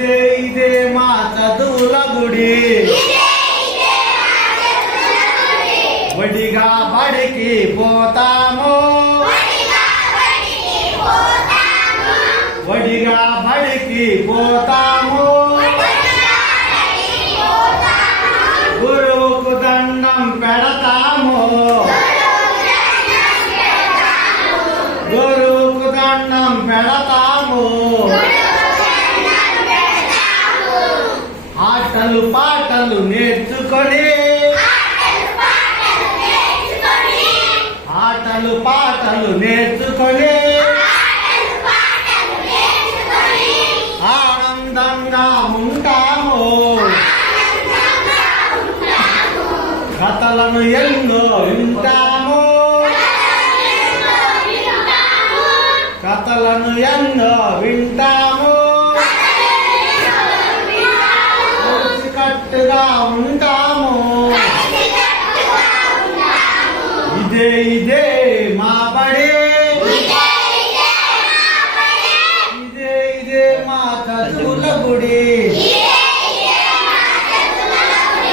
ఇదే ఇదే మా చదువుల గుడి వడిగా బడికి పోతాము వడిగా బడికి పోతాము గురువుకు దండం పెడతాము గురువుకు దండం పెడతాము ఆటలు పాటలు నేర్చుకొని ఆటలు పాటలు నేర్చుకొని ఆనందంగా ఉంటాము కథలను ఎన్నో వింటాము కథలను ఎన్నో వింటాము కట్టుగా